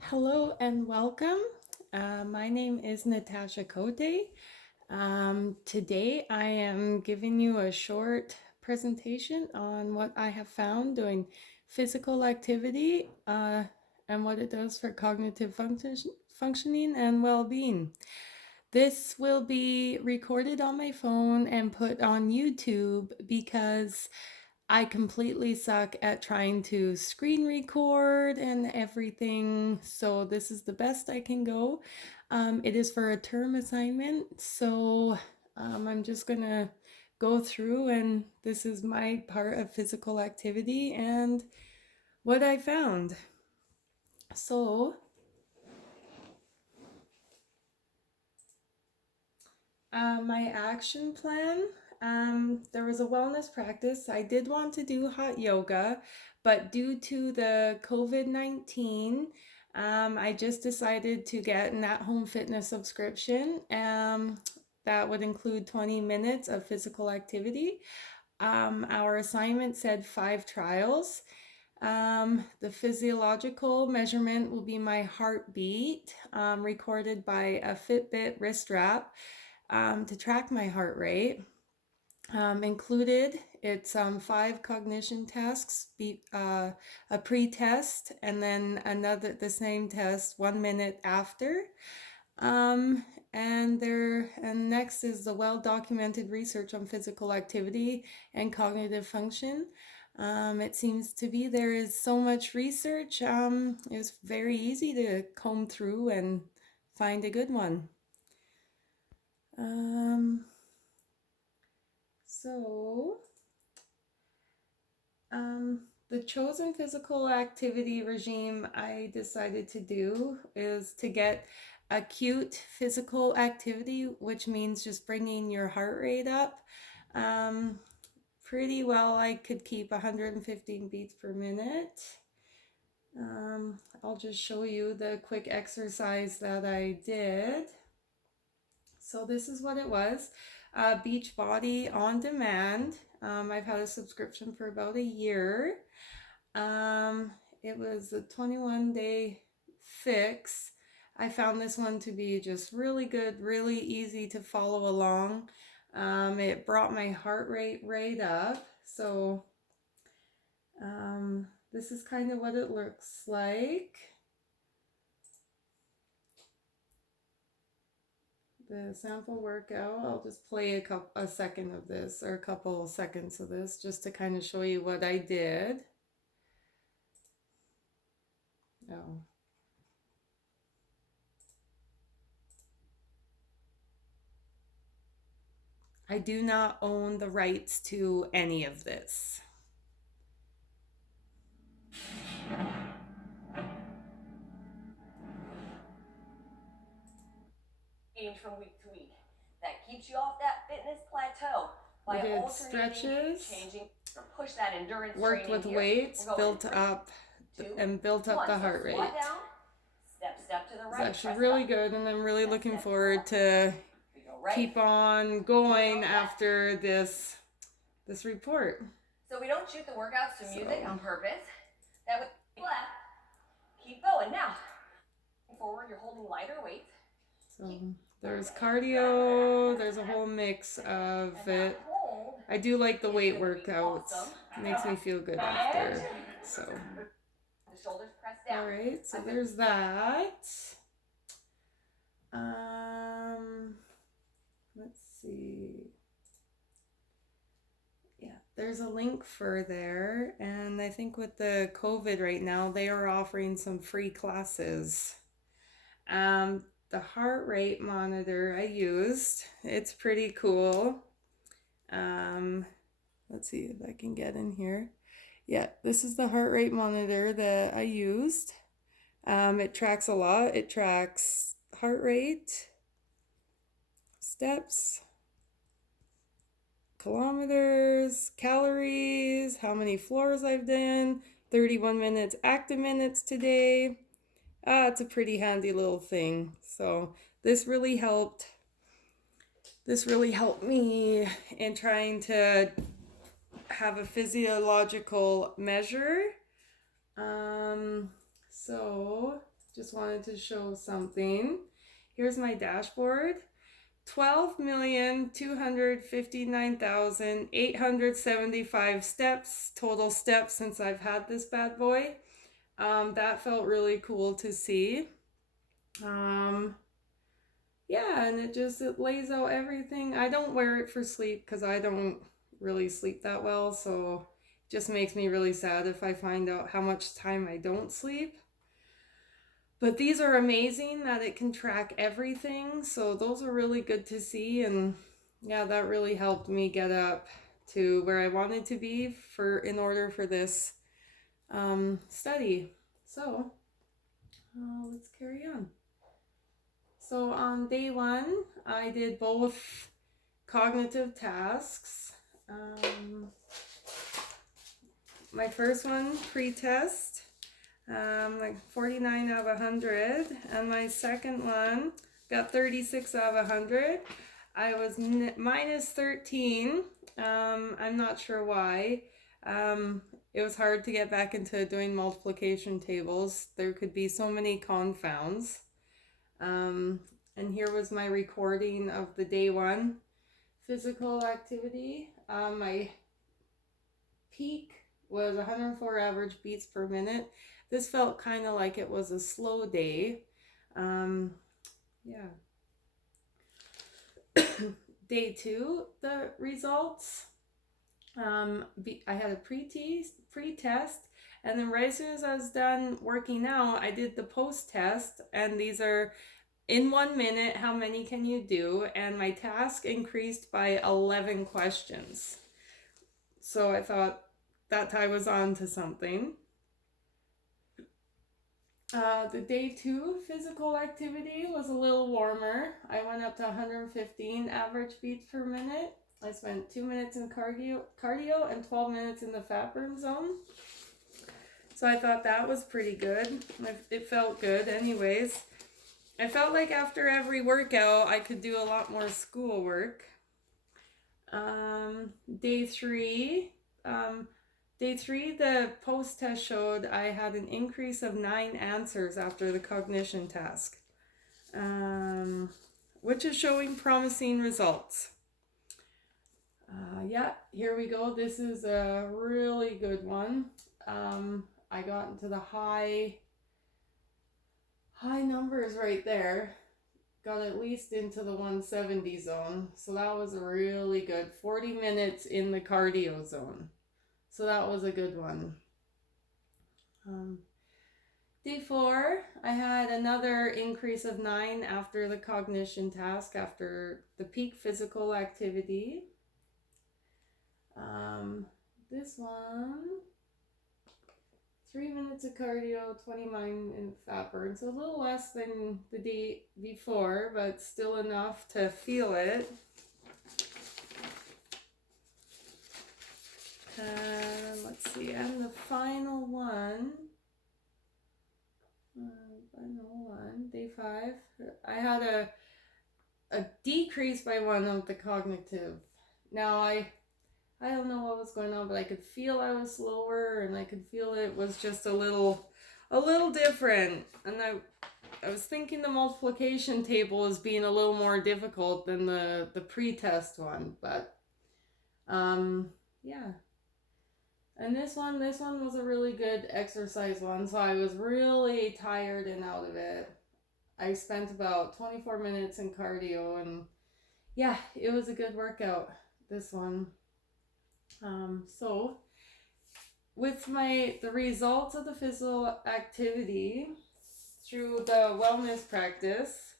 Hello and welcome. My name is Natasha Cote. Today I am giving you a short presentation on what I have found doing physical activity and what it does for cognitive functioning and well-being. This will be recorded on my phone and put on YouTube because I completely suck at trying to screen record and everything. So this is the best I can go. It is for a term assignment. So I'm just gonna go through and this is my part of physical activity and what I found. So my action plan, there was a wellness practice. I did want to do hot yoga, but due to the COVID-19, I just decided to get an at-home fitness subscription. That would include 20 minutes of physical activity. Our assignment said 5 trials. The physiological measurement will be my heartbeat, recorded by a Fitbit wrist wrap to track my heart rate. Included, it's 5 cognition tasks, a pre-test, and then the same test 1 minute after. Um, and next is the well-documented research on physical activity and cognitive function. It seems to be there is so much research. It's very easy to comb through and find a good one. Um, so, the chosen physical activity regime I decided to do is to get acute physical activity, which means just bringing your heart rate up. Um, Pretty well, I could keep 115 beats per minute. I'll just show you the quick exercise that I did. So this is what it was. Beachbody on demand. I've had a subscription for about a year. Um, it was a 21-day fix. I found this one to be just really good, really easy to follow along. It brought my heart rate right up. So this is kind of what it looks like. The sample workout, I'll just play a second of this or a couple seconds of this just to kind of show you what I did. Oh. I do not own the rights to any of this. Change from week to week. That keeps you off that fitness plateau We by did alternating, stretches, changing, push that endurance worked training with here. weights, We're going 3, 2, built up 1. the So heart squat rate. down, step to the It's right, actually press really up. good, and I'm really looking Step to the forward left. to We go right. keep on going after this report. So we don't shoot the workouts to music on purpose. That way, left. Keep going. Now, forward, you're holding lighter weights. So there's cardio, there's a whole mix of it. I do like the weight workouts. It makes me feel good after. So The shoulders pressed down. all right, so there's that. Let's see. Yeah, there's a link for there, and I think with the COVID right now, they are offering some free classes. The heart rate monitor I used, it's pretty cool. Let's see if I can get in here. Yeah, this is the heart rate monitor that I used. It tracks a lot. It tracks heart rate, steps, kilometers, calories, how many floors I've done, 31 minutes active minutes today. It's a pretty handy little thing. So this really helped. This really helped me in trying to have a physiological measure. So just wanted to show something. Here's my dashboard. 12,259,875 steps, total steps since I've had this bad boy. That felt really cool to see. Yeah, and it lays out everything. I don't wear it for sleep because I don't really sleep that well, so it just makes me really sad if I find out how much time I don't sleep. But these are amazing that it can track everything, so those are really good to see, and yeah, that really helped me get up to where I wanted to be in order for this study. So let's carry on. So on day one, I did both cognitive tasks. My first one, pre-test, like 49 out of 100, and my second one got 36 out of 100. I was minus 13. I'm not sure why. It was hard to get back into doing multiplication tables. There could be so many confounds. And here was my recording of the day one physical activity. My peak was 104 average beats per minute. This felt kind of like it was a slow day. Yeah. Day two, the results. I had a pre-test, and then right as soon as I was done working out, I did the post-test, and these are in 1 minute, how many can you do? And my task increased by 11 questions. So I thought that I was on to something. The day two physical activity was a little warmer. I went up to 115 average beats per minute. I spent 2 minutes in cardio and 12 minutes in the fat burn zone. So I thought that was pretty good. It felt good anyways. I felt like after every workout I could do a lot more schoolwork. Day three, the post test showed I had an increase of 9 answers after the cognition task, which is showing promising results. Yeah, here we go. This is a really good one. I got into the high numbers right there. Got at least into the 170 zone. So that was really good. 40 minutes in the cardio zone. So that was a good one. Day four, I had another increase of 9 after the cognition task, after the peak physical activity. This one, 3 minutes of cardio, 29 in fat burn. So a little less than the day before, but still enough to feel it. Let's see, and the final one, day 5, I had a decrease by 1 of the cognitive. Now I don't know what was going on, but I could feel I was slower, and I could feel it was just a little different. And I was thinking the multiplication table was being a little more difficult than the pre-test one, but yeah. And this one was a really good exercise one, so I was really tired and out of it. I spent about 24 minutes in cardio, and yeah, it was a good workout, this one. So with the results of the physical activity through the wellness practice,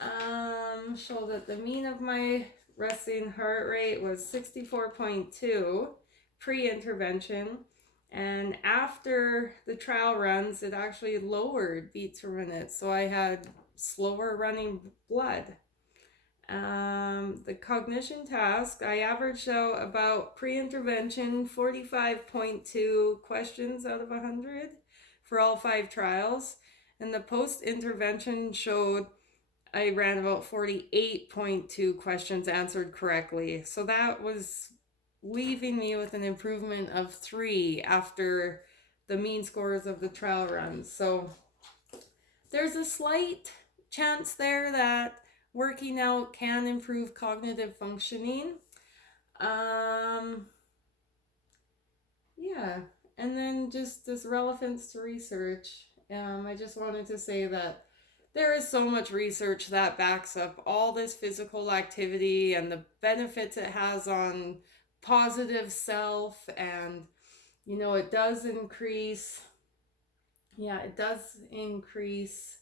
show that the mean of my resting heart rate was 64.2 pre-intervention, and after the trial runs it actually lowered beats per minute, so I had slower running blood. The cognition task, I averaged out about pre-intervention 45.2 questions out of 100 for all 5 trials, and the post-intervention showed I ran about 48.2 questions answered correctly. So that was leaving me with an improvement of 3 after the mean scores of the trial runs. So there's a slight chance there that working out can improve cognitive functioning. Um, yeah, and then just this relevance to research. I just wanted to say that there is so much research that backs up all this physical activity and the benefits it has on positive self, and it does increase, yeah, it does increase,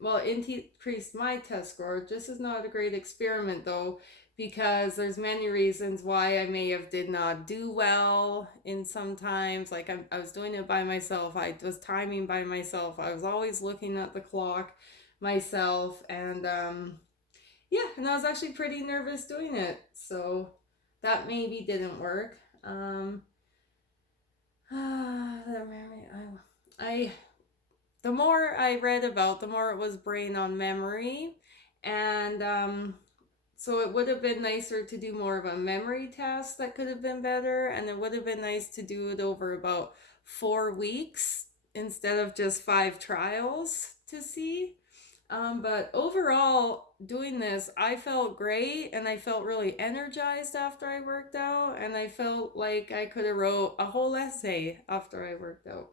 well, it increased my test score. This is not a great experiment though, because there's many reasons why I may have did not do well in sometimes. Like I was doing it by myself. I was timing by myself. I was always looking at the clock myself, and yeah, and I was actually pretty nervous doing it. So that maybe didn't work. I the more I read about, the more it was brain on memory, and so it would have been nicer to do more of a memory test that could have been better, and it would have been nice to do it over about 4 weeks instead of just 5 trials to see. But overall, doing this, I felt great, and I felt really energized after I worked out, and I felt like I could have wrote a whole essay after I worked out.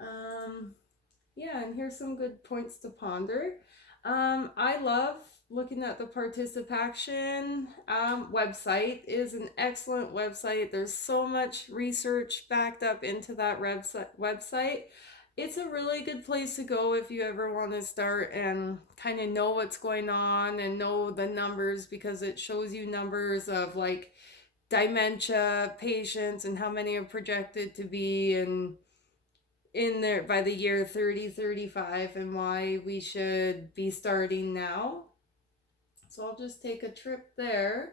Um, yeah, and here's some good points to ponder. I love looking at the participation website. It is an excellent website. There's so much research backed up into that website. It's a really good place to go if you ever want to start and kind of know what's going on and know the numbers, because it shows you numbers of like dementia patients and how many are projected to be in there by the year 3035, and why we should be starting now. So I'll just take a trip there.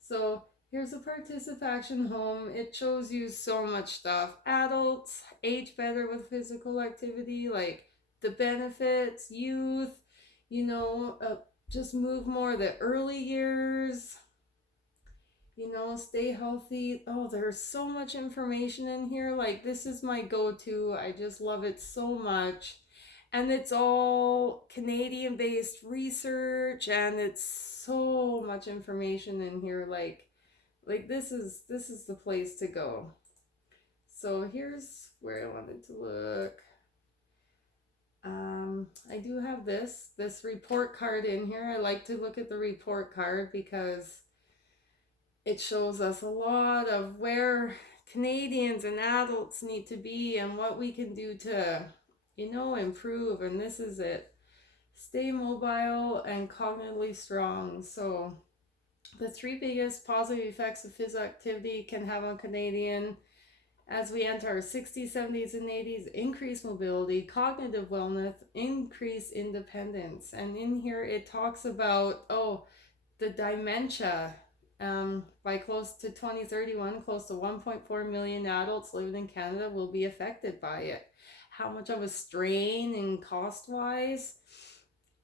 So here's a participation home. It shows you so much stuff. Adults age better with physical activity, like the benefits, youth, just move more the early years, stay healthy. Oh, there's so much information in here. Like, this is my go to. I just love it so much. And it's all Canadian based research, and it's so much information in here. Like this is the place to go. So here's where I wanted to look. I do have this report card in here. I like to look at the report card because it shows us a lot of where Canadians and adults need to be and what we can do to, improve. And this is it: stay mobile and cognitively strong. So, the three biggest positive effects of physical activity can have on Canadian as we enter our 60s, 70s, and 80s: increased mobility, cognitive wellness, increased independence. And in here it talks about, the dementia. By close to 2031, close to 1.4 million adults living in Canada will be affected by it. How much of a strain and cost wise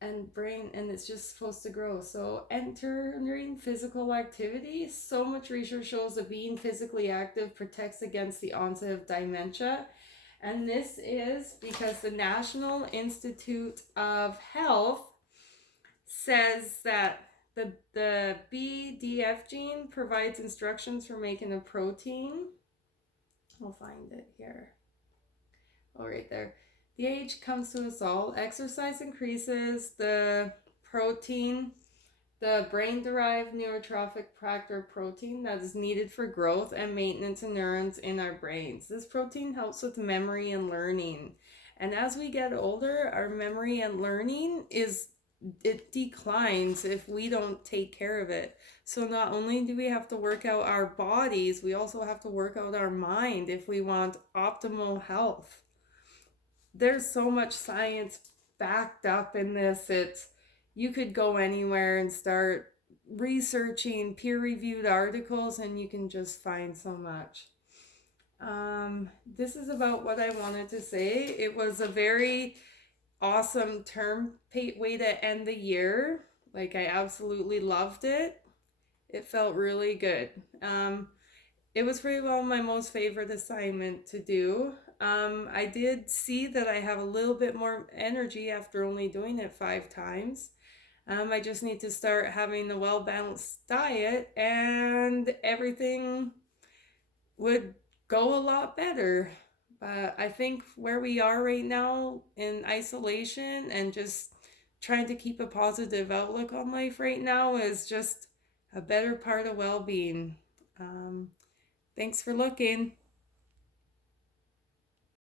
and brain, and it's just supposed to grow. So entering physical activity, so much research shows that being physically active protects against the onset of dementia. And this is because the National Institute of Health says that the BDF gene provides instructions for making a protein. We'll find it here. Oh, right there. The age comes to us all. Exercise increases the protein, the brain-derived neurotrophic factor protein that is needed for growth and maintenance of neurons in our brains. This protein helps with memory and learning. And as we get older, our memory and learning it declines if we don't take care of it. So not only do we have to work out our bodies, we also have to work out our mind if we want optimal health. There's so much science backed up in this. You could go anywhere and start researching peer-reviewed articles, and you can just find so much. This is about what I wanted to say. It was a very awesome way to end the year. Like, I absolutely loved it. It felt really good. It was pretty well my most favorite assignment to do. I did see that I have a little bit more energy after only doing it 5 times. I just need to start having a well balanced diet, and everything would go a lot better. But I think where we are right now in isolation and just trying to keep a positive outlook on life right now is just a better part of well being. Um, Thanks for looking.